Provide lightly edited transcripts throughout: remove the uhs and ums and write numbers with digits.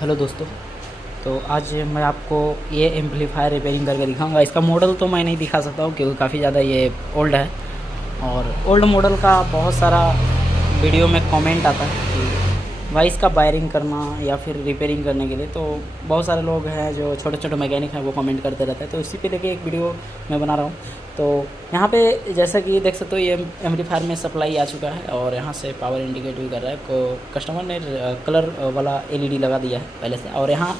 Hello दोस्तों। तो आज मैं आपको ये एम्पलीफायर रिपेयरिंग करके दिखाऊंगा। इसका मॉडल तो मैं नहीं दिखा सकता हूँ क्योंकि काफ़ी ज़्यादा ये ओल्ड है, और ओल्ड मॉडल का बहुत सारा वीडियो में कमेंट आता है कि भाई इसका वायरिंग करना या फिर रिपेयरिंग करने के लिए। तो बहुत सारे लोग हैं जो छोटे छोटे मैकेनिक हैं, वो कमेंट करते रहते हैं। तो इसी पे लेके एक वीडियो मैं बना रहा हूँ। तो यहाँ पे जैसा कि देख सकते हो, ये एम्पलीफायर में सप्लाई आ चुका है और यहाँ से पावर इंडिकेट भी कर रहा है। कस्टमर ने कलर वाला एलईडी लगा दिया है पहले से, और यहाँ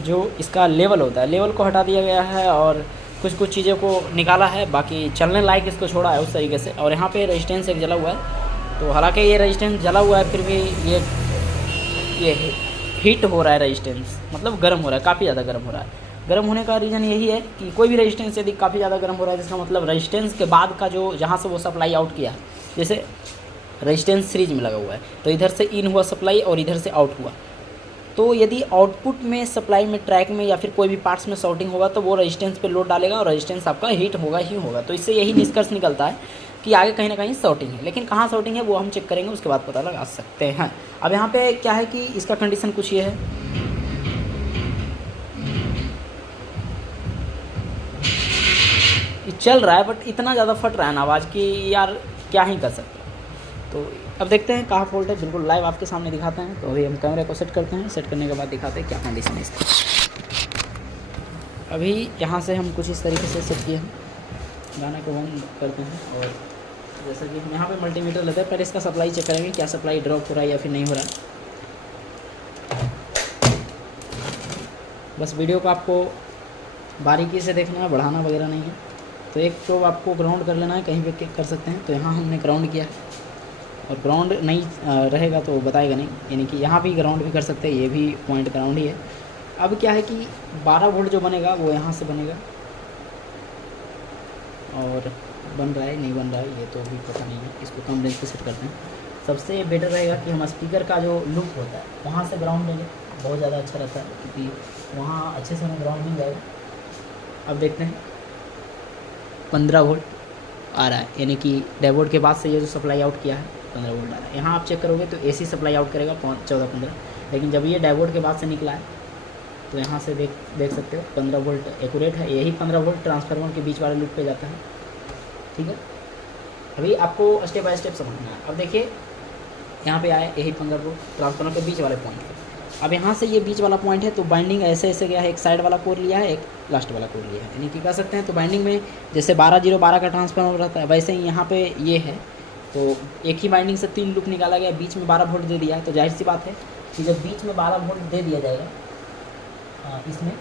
जो इसका लेवल होता है, लेवल को हटा दिया गया है और कुछ चीज़ों को निकाला है, बाकी चलने लायक इसको छोड़ा है उस तरीके से। और यहाँ पे रेजिस्टेंस एक जला हुआ है। तो हालांकि ये रेजिस्टेंस जला हुआ है, फिर भी ये हीट हो रहा है। रेजिस्टेंस मतलब गर्म हो रहा है, काफ़ी ज़्यादा गर्म हो रहा है। गर्म होने का रीज़न यही है कि कोई भी रेजिस्टेंस यदि काफ़ी ज़्यादा गर्म हो रहा है, जिसका मतलब रेजिस्टेंस के बाद का जो जहाँ से वो सप्लाई आउट किया है, जैसे रेजिस्टेंस सीरीज में लगा हुआ है तो इधर से इन हुआ सप्लाई और इधर से आउट हुआ। तो यदि आउटपुट में, सप्लाई में, ट्रैक में या फिर कोई भी पार्ट्स में शॉर्टिंग होगा तो वो रेजिस्टेंस पे लोड डालेगा और रेजिस्टेंस आपका हीट होगा ही होगा। तो इससे यही निष्कर्ष निकलता है कि आगे कहीं ना कहीं शॉर्टिंग है, लेकिन कहाँ शॉर्टिंग है वो हम चेक करेंगे, उसके बाद पता लगा सकते हैं। अब यहाँ पे क्या है कि इसका कंडीशन कुछ ये है, ये चल रहा है बट इतना ज़्यादा फट रहा है ना आवाज़ की यार, क्या ही कर सकते हैं। तो अब देखते हैं कहाँ फॉल्ट है, बिल्कुल लाइव आपके सामने दिखाते हैं। तो अभी हम कैमरे को सेट करते हैं, सेट करने के बाद दिखाते हैं क्या कंडीशन है इसका। अभी यहाँ से हम कुछ इस तरीके से सेट किए हैं, गाने को बंद करते हैं और जैसा कि हम यहाँ पे मल्टीमीटर लेते हैं, पहले इसका सप्लाई चेक करेंगे क्या सप्लाई ड्रॉप हो रहा है या फिर नहीं हो रहा है। बस वीडियो को आपको बारीकी से देखना है, बढ़ाना वगैरह नहीं है। तो एक तो आपको ग्राउंड कर लेना है, कहीं पे कर सकते हैं। तो यहाँ हमने ग्राउंड किया है, और ग्राउंड नहीं रहेगा तो बताएगा नहीं, यानी कि यहाँ भी ग्राउंड भी कर सकते हैं, ये भी पॉइंट ग्राउंड ही है। अब क्या है कि 12 वोल्ट जो बनेगा वो यहाँ से बनेगा, और बन रहा है नहीं बन रहा है ये तो अभी पता नहीं है। इसको कम रेंज पे सेट करते हैं। सबसे बेटर रहेगा कि हम स्पीकर का जो लूप होता है वहाँ से ग्राउंड लेंगे, बहुत ज़्यादा अच्छा रहता है क्योंकि वहाँ अच्छे से हमें ग्राउंड मिल जाएगा। अब देखते हैं 15 वोल्ट आ रहा है, यानी कि डैशबोर्ड के बाद से ये जो सप्लाई आउट किया है 15 वोल्ट आ रहा है। यहाँ आप चेक करोगे तो एसी सप्लाई आउट करेगा 14-15, लेकिन जब ये डैशबोर्ड के बाद से निकला है तो यहाँ से देख सकते हो 15 वोल्ट एक्यूरेट है। यही 15 वोल्ट ट्रांसफार्मर के बीच वाले लूप पे जाता है, ठीक है। अभी आपको स्टेप बाय स्टेप समझना है। अब देखिए यहाँ पे आए, यही 15 वोल्ट ट्रांसफार्मर के बीच वाले पॉइंट पे। अब यहाँ से ये बीच वाला पॉइंट है तो बाइंडिंग ऐसे ऐसे गया है, एक साइड वाला कोर लिया है, एक लास्ट वाला कोर लिया है, यानी कि कह सकते हैं। तो बाइंडिंग में जैसे 12-0-12 का ट्रांसफार्मर रहता है, वैसे ही यहाँ पे ये है। तो एक ही बाइंडिंग से 3 लूप निकाला गया, बीच में 12 वोल्ट दे दिया है। तो जाहिर सी बात है कि जब बीच में 12 वोल्ट दे दिया जाएगा इसमें,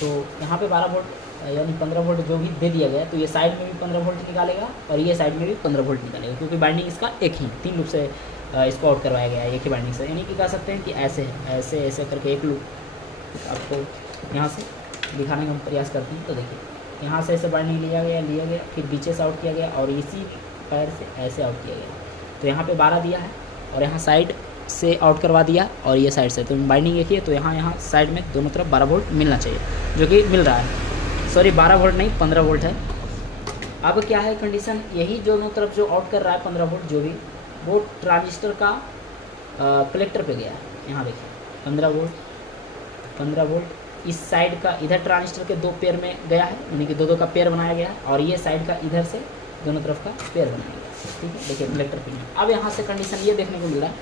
तो यहाँ पे 12 वोल्ट यानी 15 वोल्ट जो भी दे दिया गया, तो ये साइड में भी 15 वोल्ट निकालेगा और ये साइड में भी 15 वोल्ट निकालेगा, क्योंकि बाइंडिंग इसका एक ही 3 लूप से इसको आउट करवाया गया है, एक ही बाइंडिंग से। यानी कि कह सकते हैं कि ऐसे है, ऐसे ऐसे करके एक लूप आपको यहाँ से दिखाने का हम प्रयास करते हैं। तो देखिए यहाँ से ऐसे बाइंडिंग लिया गया, फिर बीचे से आउट किया गया और इसी पैर से ऐसे आउट किया गया। तो यहाँ पे 12 दिया है और यहाँ साइड से आउट करवा दिया और ये साइड से, तो बाइंडिंग एक ही है। तो यहाँ साइड में दोनों तरफ 12 वोल्ट मिलना चाहिए, जो कि मिल रहा है। सॉरी 12 वोल्ट नहीं, 15 वोल्ट है। अब क्या है कंडीशन, यही दोनों तरफ जो आउट कर रहा है 15 वोल्ट जो भी, वो ट्रांजिस्टर का कलेक्टर पे गया है। यहाँ देखिए 15 वोल्ट इस साइड का इधर ट्रांजिस्टर के 2 पेयर में गया है, यानी कि दो का पेयर बनाया गया है, और ये साइड का इधर से दोनों तरफ का पेयर बनाया गया है, ठीक है। देखिए कलेक्टर पिन। अब यहाँ से कंडीशन ये देखने को मिल रहा है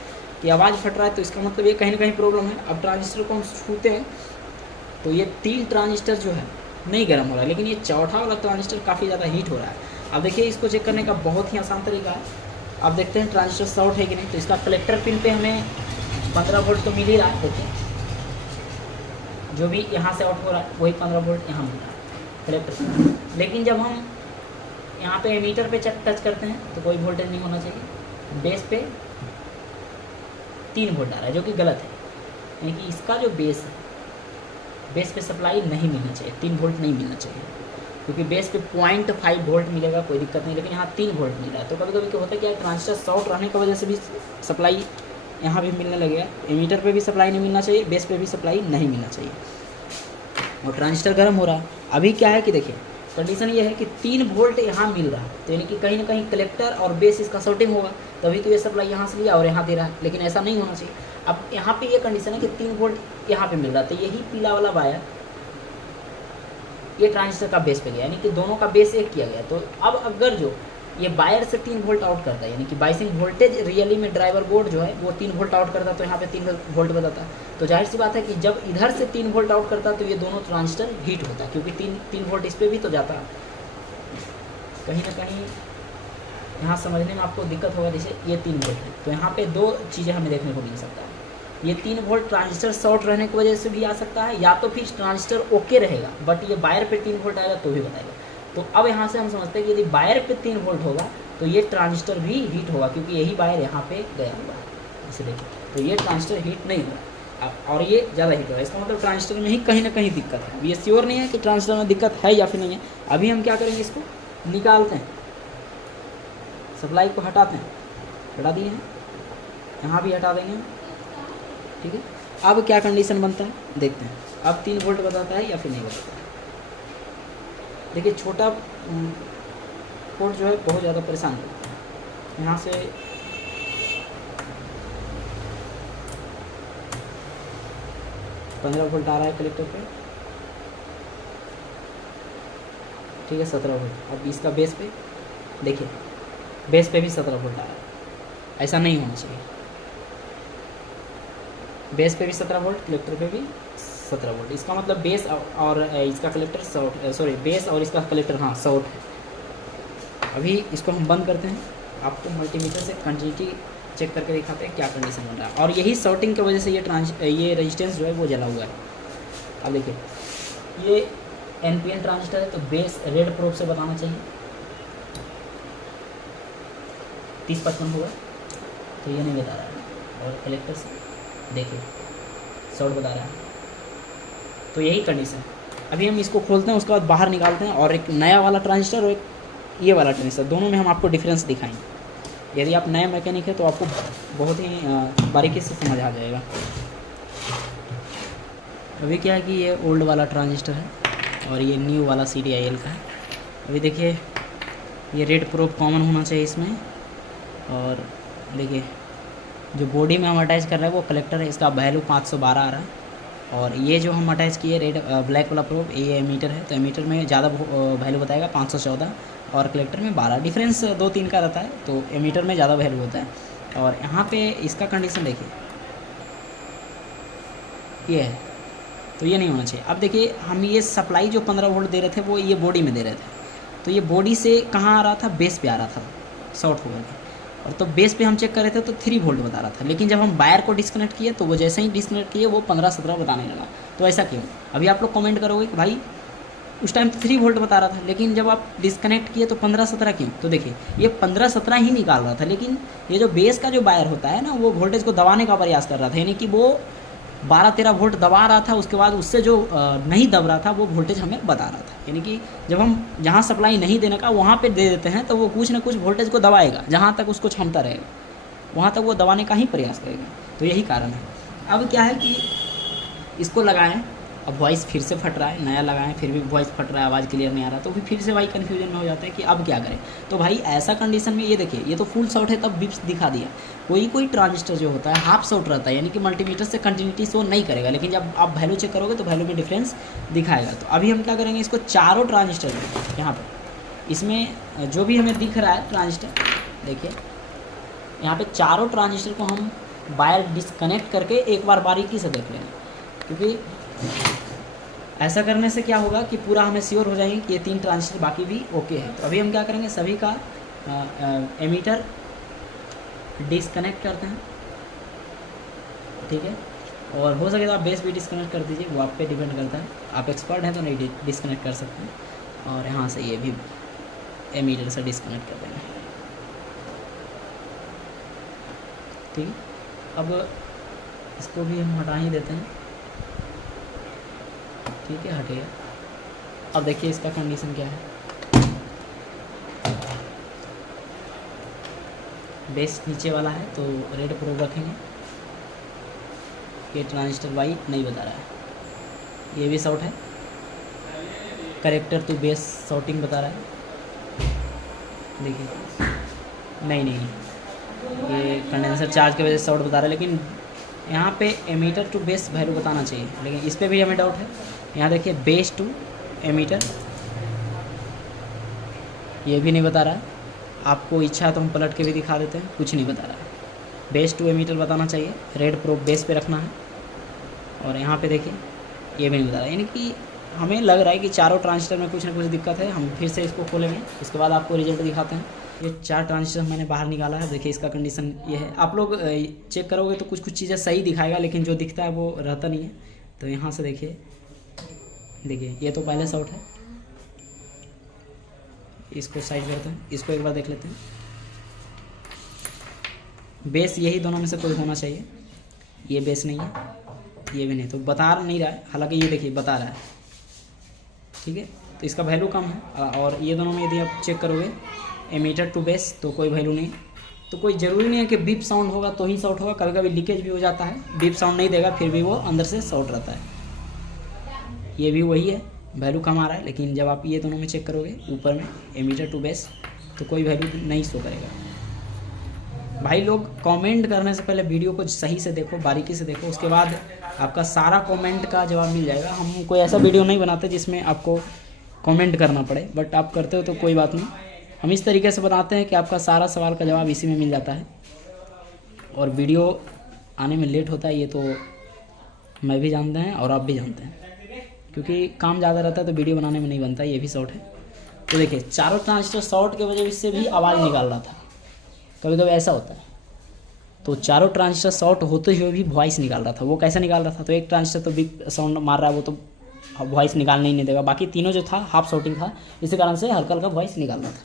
कि आवाज़ फट रहा है, तो इसका मतलब ये कहीं ना कहीं प्रॉब्लम है। अब ट्रांजिस्टर को हम छूते हैं तो ये 3 ट्रांजिस्टर जो है नहीं गर्म हो रहा है, लेकिन ये चौथा वाला ट्रांजिस्टर काफ़ी ज़्यादा हीट हो रहा है। अब देखिए इसको चेक करने का बहुत ही आसान तरीका है। अब देखते हैं ट्रांजिस्टर शॉर्ट है कि नहीं। तो इसका कलेक्टर पिन पे हमें 15 वोल्ट तो मिल ही रहा है, देखिए जो भी यहाँ से आउट हो रहा है वही 15 वोल्ट यहाँ मिल रहा है कलेक्टर पिन। लेकिन जब हम यहाँ पे एमीटर पे टच करते हैं तो कोई वोल्टेज नहीं होना चाहिए, बेस पे 3 वोल्ट आ रहा है, जो कि गलत है। यानी कि इसका जो बेस है, बेस पे सप्लाई नहीं मिलना चाहिए, 3 वोल्ट नहीं मिलना चाहिए, क्योंकि बेस पे 0.5 वोल्ट मिलेगा कोई दिक्कत नहीं, लेकिन यहाँ 3 वोल्ट मिल रहा है। तो कभी कभी क्या होता है कि ट्रांजिस्टर शॉर्ट रहने की वजह से भी सप्लाई यहाँ भी मिलने लगेगा। एमीटर पे भी सप्लाई नहीं मिलना चाहिए, बेस पे भी सप्लाई नहीं मिलना चाहिए, और ट्रांजिस्टर गर्म हो रहा है। अभी क्या है कि देखिए कंडीशन ये है कि 3 वोल्ट यहाँ मिल रहा है, तो यानी कि कहीं ना कहीं कलेक्टर और बेस इसका शॉर्टिंग होगा, तभी तो ये सप्लाई यहाँ से लिया और यहाँ दे रहा है, लेकिन ऐसा नहीं होना चाहिए। अब यहाँ पे ये कंडीशन है कि 3 वोल्ट यहाँ पे मिल रहा था, यही पीला वाला वायर ये ट्रांजिस्टर का बेस पे गया, यानी कि दोनों का बेस एक किया गया। तो अब अगर जो ये वायर से 3 वोल्ट आउट करता है, यानी कि बाइसिंग वोल्टेज रियली में ड्राइवर बोर्ड जो है वो 3 वोल्ट आउट करता, तो यहाँ पे 3 वोल्ट बताता। तो जाहिर सी बात है कि जब इधर से 3 वोल्ट आउट करता तो ये दोनों ट्रांजिस्टर हीट होता, क्योंकि 3 वोल्ट इस पर भी तो जाता। कहीं ना कहीं यहाँ समझने में आपको दिक्कत होगा, जैसे ये 3 वोल्ट है, तो यहाँ पे 2 चीज़ें हमें देखने को मिल सकता है। ये 3 वोल्ट ट्रांजिस्टर शॉर्ट रहने की वजह से भी आ सकता है, या तो फिर ट्रांजिस्टर ओके रहेगा बट ये वायर पे 3 वोल्ट आएगा तो भी बताएगा। तो अब यहाँ से हम समझते हैं कि यदि वायर पे 3 वोल्ट होगा तो ये ट्रांजिस्टर भी हीट होगा, क्योंकि यही वायर यहाँ पे गया हुआ है, इसे देखिए। तो ये ट्रांजिस्टर हीट नहीं होगा और ये ज़्यादा हीट होगा, इसका मतलब ट्रांजिस्टर में ही कहीं ना कहीं दिक्कत है। ये श्योर नहीं है कि ट्रांजिस्टर में दिक्कत है या फिर नहीं है। अभी हम क्या करेंगे, इसको निकालते हैं, सप्लाई को हटाते हैं, हटा दिए हैं, यहाँ भी हटा देंगे, ठीक है। अब क्या कंडीशन बनता है देखते हैं, अब 3 वोल्ट बताता है या फिर नहीं बताता है। देखिए छोटा पोर्ट जो है बहुत ज़्यादा परेशान करता है। यहाँ से पंद्रह वोल्ट आ रहा है कलेक्टर पे, ठीक है, 17 वोल्ट। अब इसका बेस पे देखिए, बेस पे भी 17 वोल्ट आ रहा है, ऐसा नहीं होना चाहिए। बेस पे भी 17 वोल्ट, कलेक्टर पे भी 17 वोल्ट, इसका मतलब बेस और इसका कलेक्टर शॉर्ट, सॉरी बेस और इसका कलेक्टर हाँ शॉर्ट है। अभी इसको हम बंद करते हैं, आपको मल्टीमीटर से कंटिन्यूटी चेक करके दिखाते हैं क्या कंडीशन बन रहा है। और यही शॉर्टिंग की वजह से ये रेजिस्टेंस जो है वो जला हुआ है। अब देखिए ये NPN ट्रांजिस्टर है, तो बेस रेड प्रोब से बताना चाहिए 30-55 होगा, तो ये नहीं बता रहा है। और कलेक्टर से देखिए शॉर्ट बता रहा है, तो यही कंडीशन है। अभी हम इसको खोलते हैं, उसके बाद बाहर निकालते हैं और एक नया वाला ट्रांजिस्टर और एक ये वाला ट्रांजिस्टर, दोनों में हम आपको डिफरेंस दिखाएंगे। यदि आप नया मैकेनिक है तो आपको बहुत ही बारीकी से समझ आ जाएगा। अभी क्या है कि ये ओल्ड वाला ट्रांजिस्टर है और ये न्यू वाला CDIL का है। अभी देखिए ये रेड प्रोब कॉमन होना चाहिए इसमें, और देखिए जो बॉडी में हम अटैच कर रहे हैं वो कलेक्टर है, इसका वैल्यू 512 आ रहा है। और ये जो हम अटैच किए रेड ब्लैक वाला प्रोब, ये एमीटर है, तो एमीटर में ज़्यादा वैल्यू बताएगा 514 और कलेक्टर में 12, डिफरेंस 2-3 का रहता है, तो एमीटर में ज़्यादा वैल्यू होता है। और यहाँ पे इसका कंडीशन देखिए ये है, तो ये नहीं होना चाहिए। अब देखिए हम ये सप्लाई जो 15 वोल्ट दे रहे थे वो ये बॉडी में दे रहे थे, तो ये बॉडी से कहाँ आ रहा था, बेस पे आ रहा था शॉर्ट होकर के, और तो बेस पे हम चेक कर रहे थे तो 3 वोल्ट बता रहा था। लेकिन जब हम वायर को डिस्कनेक्ट किए तो वो जैसे ही डिस्कनेक्ट किए वो 15-17 बताने लगा। तो ऐसा क्यों? अभी आप लोग कमेंट करोगे कि भाई उस टाइम तो 3 वोल्ट बता रहा था, लेकिन जब आप डिस्कनेक्ट किए तो 15-17 क्यों? तो देखिए ये 15-17 ही निकाल रहा था, लेकिन ये जो बेस का जो वायर होता है ना वो वोल्टेज को दबाने का प्रयास कर रहा था, यानी कि वो 12-13 वोल्ट दबा रहा था, उसके बाद उससे जो नहीं दब रहा था वो वोल्टेज हमें बता रहा था। यानी कि जब हम जहाँ सप्लाई नहीं देने का वहाँ पे दे देते हैं तो वो कुछ ना कुछ वोल्टेज को दबाएगा, जहाँ तक उसको क्षमता रहेगा वहाँ तक वो दबाने का ही प्रयास करेगा। तो यही कारण है। अब क्या है कि इसको लगाएं, अब वॉइस फिर से फट रहा है, नया लगाएं फिर भी वॉइस फट रहा है, आवाज़ क्लियर नहीं आ रहा, तो फिर से भाई कन्फ्यूजन में हो जाता है कि अब क्या करें। तो भाई ऐसा कंडीशन में ये देखिए ये तो फुल शॉर्ट है तब बिप्स दिखा दिया, कोई ट्रांजिस्टर जो होता है हाफ शॉर्ट रहता है, यानी कि मल्टीमीटर से कंटिन्यूटी शो नहीं करेगा, लेकिन जब आप वैल्यू चेक करोगे तो वैल्यू में डिफरेंस दिखाएगा। तो अभी हम क्या करेंगे, इसको चारों ट्रांजिस्टर यहाँ पर इसमें जो भी हमें दिख रहा है ट्रांजिस्टर, देखिए यहाँ पे चारों ट्रांजिस्टर को हम वायर डिस्कनेक्ट करके एक बार बारीकी से देख लेंगे, क्योंकि ऐसा करने से क्या होगा कि पूरा हमें श्योर हो जाएंगे कि ये 3 ट्रांजिस्टर बाकी भी ओके है। तो अभी हम क्या करेंगे, सभी का एमीटर डिस्कनेक्ट करते हैं, ठीक है। और हो सके तो आप बेस भी डिस्कनेक्ट कर दीजिए, वो आप पे डिपेंड करता है, आप एक्सपर्ट हैं तो नहीं डिस्कनेक्ट कर सकते हैं। और यहाँ से ये भी एमीटर से डिस्कनेक्ट कर देंगे, ठीक है। अब इसको भी हम हटा ही देते हैं, ठीक है, हटेगा। अब देखिए इसका कंडीशन क्या है, बेस नीचे वाला है तो रेड प्रोब रखेंगे, ये ट्रांजिस्टर वाई नहीं बता रहा है, ये भी शॉर्ट है, करेक्टर तो बेस शॉर्टिंग बता रहा है, देखिए नहीं ये कंडेंसर चार्ज की वजह से शॉर्ट बता रहा है, लेकिन यहाँ पे एमीटर टू बेस वैल्यू बताना चाहिए, लेकिन इस पर भी हमें डाउट है। यहाँ देखिए बेस टू एमीटर, ये भी नहीं बता रहा है। आपको इच्छा है तो हम पलट के भी दिखा देते हैं, कुछ नहीं बता रहा है। बेस टू एमीटर बताना चाहिए, रेड प्रोब बेस पे रखना है। और यहाँ पे देखिए ये भी नहीं बता रहा है, यानी कि हमें लग रहा है कि चारों ट्रांजिस्टर में कुछ ना कुछ दिक्कत है। हम फिर से इसको खोलेंगे, इसके बाद आपको रिजल्ट दिखाते हैं। ये 4 ट्रांजिस्टर मैंने बाहर निकाला है। देखिए इसका कंडीशन ये है। आप लोग चेक करोगे तो कुछ कुछ चीज़ें सही दिखाएगा, लेकिन जो दिखता है वो रहता नहीं है। तो यहाँ से देखिए ये तो पहले शॉर्ट है, इसको साइड करते हैं, इसको एक बार देख लेते हैं। बेस यही दोनों में से कोई होना चाहिए। ये बेस नहीं है, ये भी नहीं, तो बता नहीं रहा है। हालांकि ये देखिए बता रहा है, ठीक है। तो इसका वैल्यू कम है। और ये दोनों में यदि आप चेक करोगे एमीटर टू बेस तो कोई वैल्यू नहीं। तो कोई ज़रूरी नहीं है कि बीप साउंड होगा तो ही शॉर्ट होगा, कभी कभी लीकेज भी हो जाता है। बीप साउंड नहीं देगा फिर भी वो अंदर से शॉर्ट रहता है। ये भी वही है, वैल्यू कम आ रहा है। लेकिन जब आप ये दोनों में चेक करोगे ऊपर में एमीटर टू बेस तो कोई वैल्यू नहीं शो करेगा। भाई लोग कमेंट करने से पहले वीडियो को सही से देखो, बारीकी से देखो, उसके बाद आपका सारा कमेंट का जवाब मिल जाएगा। हम कोई ऐसा वीडियो नहीं बनाते जिसमें आपको कमेंट करना पड़े, बट आप करते हो तो कोई बात नहीं। हम इस तरीके से बताते हैं कि आपका सारा सवाल का जवाब इसी में मिल जाता है। और वीडियो आने में लेट होता है ये तो मैं भी जानते हैं और आप भी जानते हैं, क्योंकि काम ज़्यादा रहता है तो वीडियो बनाने में नहीं बनता। ये भी शॉर्ट है। तो देखिए चारों ट्रांजिस्टर शॉर्ट की वजह से भी आवाज़ निकाल रहा था। कभी कभी ऐसा होता है। तो चारों ट्रांजिस्टर शॉर्ट होते हुए भी वॉइस निकाल रहा था। वो कैसे निकाल रहा था? तो एक ट्रांजिस्टर तो बिग साउंड मार रहा है, वो तो वॉइस निकालने ही नहीं देगा। बाकी तीनों जो था हाफ शॉर्टिंग था, इसी कारण से हल्का हल्का वॉइस निकाल रहा था।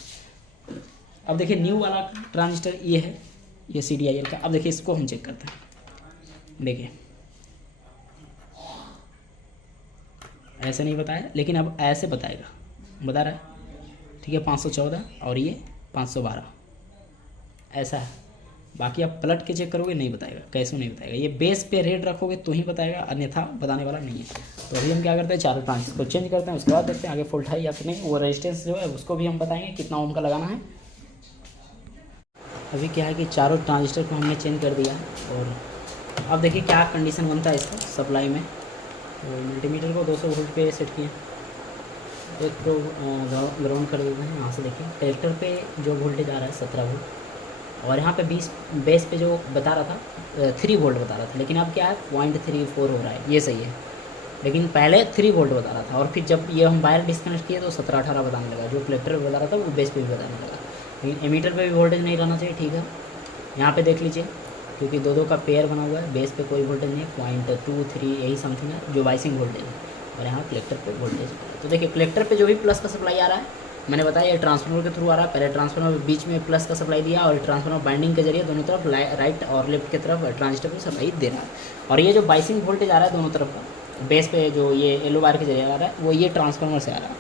अब देखिए न्यू वाला ट्रांजिस्टर ये है, ये CDIL का। अब देखिए इसको हम चेक करते हैं। देखिए ऐसे नहीं बताया, लेकिन अब ऐसे बताएगा, बता रहा है, ठीक है। 514 और ये 512 ऐसा है। बाकी आप पलट के चेक करोगे नहीं बताएगा, कैसे नहीं बताएगा। ये बेस पे रेड रखोगे तो ही बताएगा, अन्यथा बताने वाला नहीं है। तो अभी हम क्या करते हैं, चारों ट्रांजिस्टर को चेंज करते हैं, उसके बाद देखते हैं आगे फॉल्ट है या फिर नहीं। वो रेजिस्टेंस जो है उसको भी हम बताएंगे कितना ओम का लगाना है। अभी क्या है कि चारों ट्रांजिस्टर को हमने चेंज कर दिया है। और अब देखिए क्या कंडीशन बनता है इसका सप्लाई में। तो मल्टीमीटर को 200 वोल्ट पे सेट किए, एक तो ग्राउंड कर देते हैं। यहाँ से देखिए कलेक्टर पे जो वोल्टेज आ रहा है 17 वोल्ट, और यहाँ पे 20 बेस पे जो बता रहा था 3 वोल्ट बता रहा था, लेकिन अब क्या है 0.34 हो रहा है। ये सही है, लेकिन पहले 3 वोल्ट बता रहा था। और फिर जब ये हम वायर डिस्कनेक्ट किए तो 17-18 बताने लगा। जो कलेक्टर पे बता रहा था वो बेस पे भी बताने लगा। लेकिन एमीटर पे भी वोल्टेज नहीं रहना चाहिए, ठीक है। यहाँ पे देख लीजिए, क्योंकि दो का पेयर बना हुआ है, बेस पे कोई वोल्टेज नहीं है, 0.23 यही समथिंग है जो वाइसिंग वोल्टेज है। और यहाँ कलेक्टर पे वोल्टेज, तो देखिए कलेक्टर पे जो भी प्लस का सप्लाई आ रहा है, मैंने बताया ये ट्रांसफार्मर के थ्रू आ रहा है। पहले ट्रांसफार्मर बीच में प्लस का सप्लाई दिया, और ट्रांसफार्मर बाइंडिंग के जरिए दोनों तरफ राइट और लेफ्ट की तरफ ट्रांजिस्टर को सप्लाई दे रहा है। और ये जो बाइसिंग वोल्टेज आ रहा है दोनों तरफ का, बेस पे जो ये येलो वायर के जरिए आ रहा है, वो ये ट्रांसफार्मर से आ रहा है।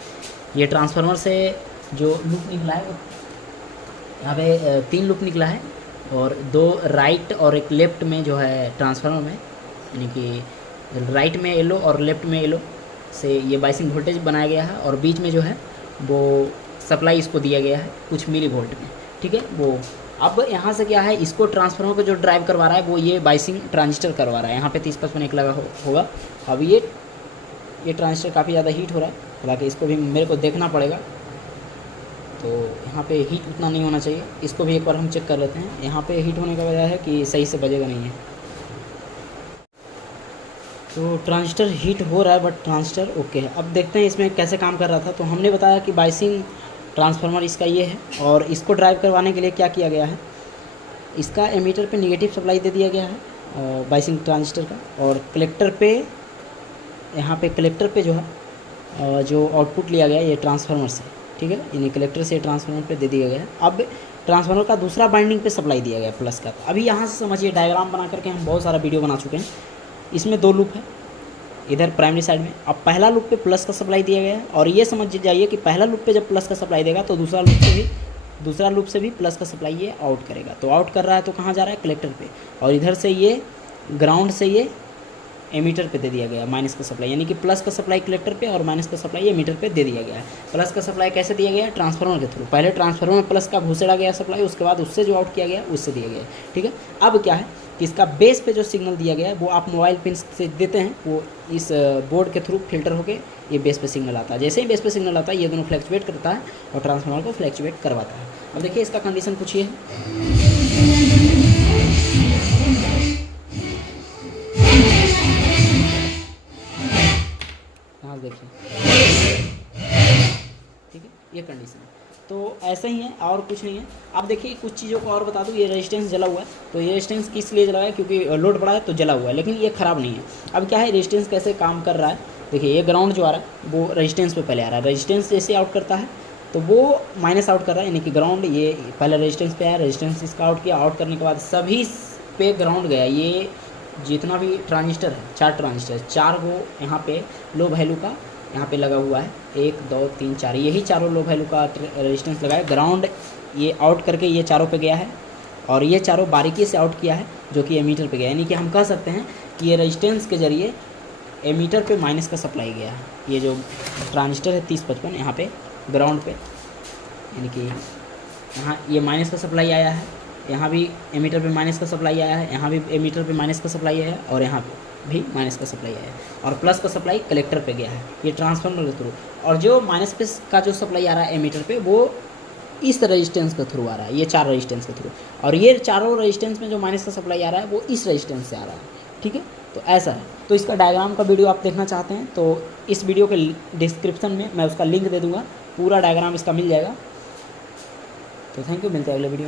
ये ट्रांसफार्मर से जो लूप निकला है, वो यहाँ पे 3 लूप निकला है, और 2 राइट और एक लेफ्ट में जो है ट्रांसफार्मर में, यानी कि राइट में येलो और लेफ्ट में येलो से ये बाइसिंग वोल्टेज बनाया गया है। और बीच में जो है वो सप्लाई इसको दिया गया है कुछ मिली वोल्ट में, ठीक है। वो अब यहाँ से क्या है, इसको ट्रांसफार्मर को जो ड्राइव करवा रहा है वो ये बाइसिंग ट्रांजिस्टर करवा रहा है। यहाँ पे 30-55 लगा होगा। अब ये ट्रांजिस्टर काफ़ी ज़्यादा हीट हो रहा है, हालांकि इसको भी मेरे को देखना पड़ेगा। तो यहाँ पे हीट उतना नहीं होना चाहिए, इसको भी एक बार हम चेक कर लेते हैं। यहाँ पे हीट होने का वजह है कि सही से बजेगा नहीं है। तो ट्रांजिस्टर हीट हो रहा है, बट ट्रांजिस्टर ओके है। अब देखते हैं इसमें कैसे काम कर रहा था। तो हमने बताया कि बाइसिंग ट्रांसफार्मर इसका ये है, और इसको ड्राइव करवाने के लिए क्या किया गया है, इसका एमीटर पे नेगेटिव सप्लाई दे दिया गया है बाइसिंग ट्रांजिस्टर का। और कलेक्टर पे, यहाँ पे कलेक्टर पे जो है जो आउटपुट लिया गया है ये ट्रांसफार्मर से, ठीक है, यानी कलेक्टर से ट्रांसफार्मर पे दे दिया गया है। अब ट्रांसफार्मर का दूसरा बाइंडिंग पे सप्लाई दिया गया प्लस का। अभी यहाँ से समझिए, डायग्राम बना करके हम बहुत सारा वीडियो बना चुके हैं। इसमें 2 लूप है इधर प्राइमरी साइड में। अब पहला लूप पे प्लस का सप्लाई दिया गया है, और ये समझ जाइए कि पहला लूप पे जब प्लस का सप्लाई देगा तो दूसरा लूप से भी प्लस का सप्लाई ये आउट करेगा। तो आउट कर रहा है तो कहाँ जा रहा है, कलेक्टर पे। और इधर से ये ग्राउंड से ये एमीटर पे दे दिया गया है माइनस का सप्लाई, यानी कि प्लस का सप्लाई कलेक्टर पे और माइनस का सप्लाई एमीटर पे दे दिया गया है। प्लस का सप्लाई कैसे दिया गया है? ट्रांसफार्मर के थ्रू। पहले ट्रांसफार्मर में प्लस का घुसेड़ा गया सप्लाई, उसके बाद उससे जो आउट किया गया उससे दिया गया है। ठीक है, अब क्या है कि इसका बेस पे जो सिग्नल दिया गया है वो आप मोबाइल पिन से देते हैं, वो इस बोर्ड के थ्रू फिल्टर होके ये बेस पे सिग्नल आता है। जैसे ही बेस पे सिग्नल आता है ये दोनों फ्लैक्चुएट करता है और ट्रांसफार्मर को फ्लैक्चुएट करवाता है। अब देखिए इसका कंडीशन कुछ ये है, यहाँ देखिए, ठीक है, ये कंडीशन है। तो ऐसा ही है और कुछ नहीं है। अब देखिए कुछ चीज़ों को और बता दूँ, ये रेजिस्टेंस जला हुआ है, तो ये रेजिस्टेंस किस लिए जला हुआ है? क्योंकि लोड बड़ा है तो जला हुआ है, लेकिन ये ख़राब नहीं है। अब क्या है, रेजिस्टेंस कैसे काम कर रहा है? देखिए ये ग्राउंड जो आ रहा है वो रेजिस्टेंस पे पहले आ रहा है, रेजिस्टेंस जैसे आउट करता है तो वो माइनस आउट कर रहा है, यानी कि ग्राउंड ये पहले रेजिस्टेंस पे आया, रेजिस्टेंस इसका आउट किया, आउट करने के बाद सभी पे ग्राउंड गया। ये जितना भी ट्रांजिस्टर है, 4 ट्रांजिस्टर, 4 को यहाँ पे लो वैल्यू का यहाँ पे लगा हुआ है, 1 2 3 4, यही चारों लो वैल्यू का रेजिस्टेंस लगा है। ग्राउंड ये आउट करके ये चारों पे गया है और ये चारों बारीकी से आउट किया है जो कि एमीटर पे गया, यानी कि हम कह सकते हैं कि ये रेजिस्टेंस के जरिए एमीटर पे माइनस का सप्लाई गया है। ये जो ट्रांजिस्टर है 3055 यहाँ पे ग्राउंड पे, यानी कि यहाँ ये माइनस का सप्लाई आया है, यहाँ भी एमीटर पे माइनस का सप्लाई आया है, यहाँ भी एमीटर पे माइनस का सप्लाई आया है और यहाँ पे भी माइनस का सप्लाई आया है, और प्लस का सप्लाई कलेक्टर पे गया है ये ट्रांसफार्मर के थ्रू। और जो माइनस पे का जो सप्लाई आ रहा है एमीटर पे वो इस रेजिस्टेंस के थ्रू आ रहा है, ये 4 रेजिस्टेंस के थ्रू, और ये चारों रेजिस्टेंस में जो माइनस का सप्लाई आ रहा है वो इस रेजिस्टेंस से आ रहा है। ठीक है, तो ऐसा है। तो इसका डायग्राम का वीडियो आप देखना चाहते हैं तो इस वीडियो के डिस्क्रिप्शन में मैं उसका लिंक दे दूँगा, पूरा डायग्राम इसका मिल जाएगा। तो थैंक यू, मिलते हैं अगले वीडियो में।